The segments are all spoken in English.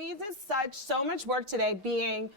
we did so much work today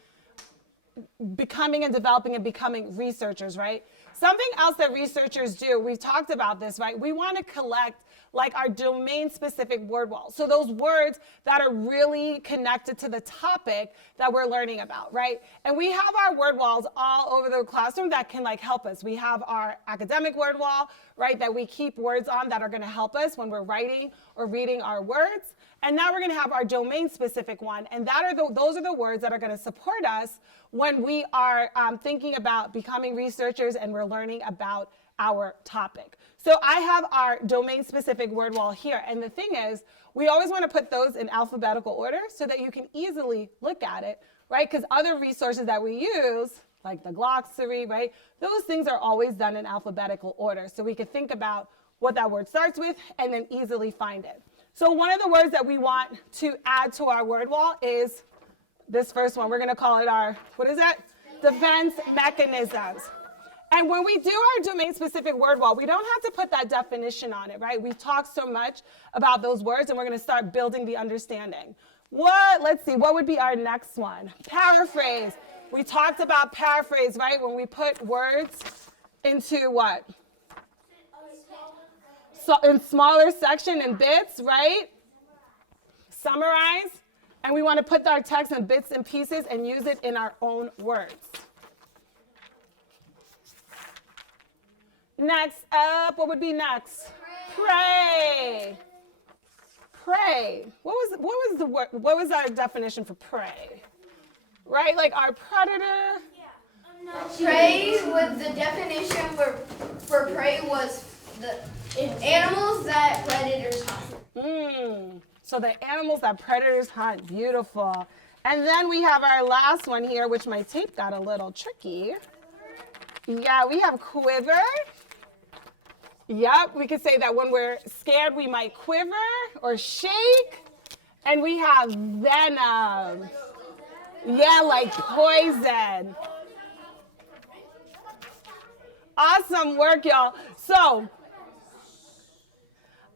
becoming and developing and becoming researchers, right? Something else that researchers do, we've talked about this, right? We want to collect like our domain-specific word walls. So those words that are really connected to the topic that we're learning about, right? And we have our word walls all over the classroom that can like help us. We have our academic word wall, right, that we keep words on that are going to help us when we're writing or reading our words. And now we're going to have our domain-specific one, and those are the words that are going to support us when we are thinking about becoming researchers and we're learning about our topic. So I have our domain-specific word wall here, and the thing is, we always want to put those in alphabetical order so that you can easily look at it, right? Because other resources that we use, like the glossary, right? Those things are always done in alphabetical order, so we can think about what that word starts with and then easily find it. So one of the words that we want to add to our word wall is this first one. We're going to call it our, what is it? Defense mechanisms. And when we do our domain-specific word wall, we don't have to put that definition on it, right? We've talked so much about those words, and we're going to start building the understanding. Let's see, what would be our next one? Paraphrase. We talked about paraphrase, right? When we put words into what? So in smaller section and bits, right? Summarize. And we want to put our text in bits and pieces and use it in our own words. Next up, what would be next? Pray. Pray. What was our definition for pray? Right, like our predator. Prey was the definition for prey was the animals that predators hunt. So the animals that predators hunt, beautiful. And then we have our last one here, which my tape got a little tricky. Yeah, we have quiver. Yep, we could say that when we're scared, we might quiver or shake. And we have venom. Yeah, like poison. Awesome work, y'all. So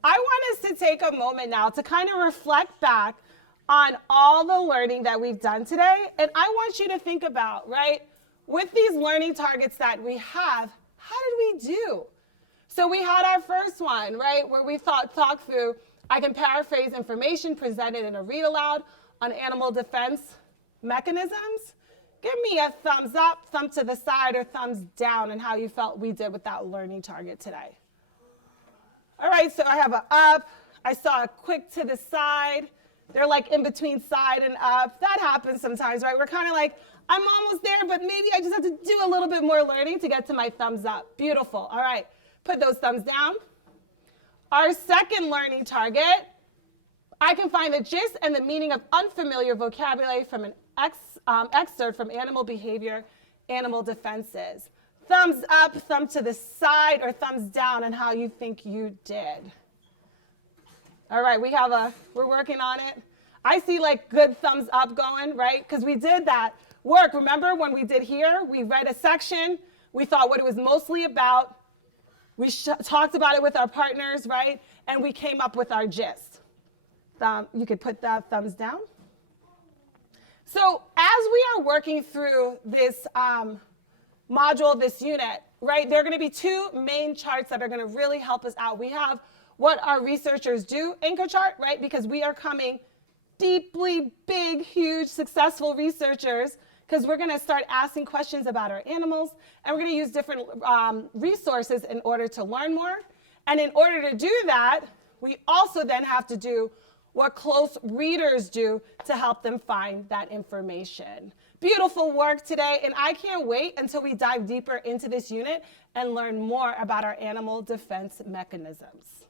I want us to take a moment now to kind of reflect back on all the learning that we've done today. And I want you to think about, right, with these learning targets that we have, how did we do? So we had our first one, right, where we talked through, I can paraphrase information presented in a read aloud on animal defense mechanisms. Give me a thumbs up, thumb to the side, or thumbs down on how you felt we did with that learning target today. All right, so I have an up. I saw a quick to the side. They're like in between side and up. That happens sometimes, right? We're kind of like, I'm almost there, but maybe I just have to do a little bit more learning to get to my thumbs up. Beautiful. All right, put those thumbs down. Our second learning target, I can find the gist and the meaning of unfamiliar vocabulary from an excerpt from Animal Behavior, Animal Defenses. Thumbs up, thumb to the side, or thumbs down on how you think you did. All right, we're working on it. I see like good thumbs up going, right? Because we did that work. Remember when we did here, we read a section, we thought what it was mostly about, we talked about it with our partners, right? And we came up with our gist. You could put that thumbs down. So as we are working through this module, this unit, right, there are going to be two main charts that are going to really help us out. We have what our researchers do anchor chart, right, because we are coming deeply big, huge, successful researchers because we're going to start asking questions about our animals, and we're going to use different resources in order to learn more. And in order to do that, we also then have to do what close readers do to help them find that information. Beautiful work today, and I can't wait until we dive deeper into this unit and learn more about our animal defense mechanisms.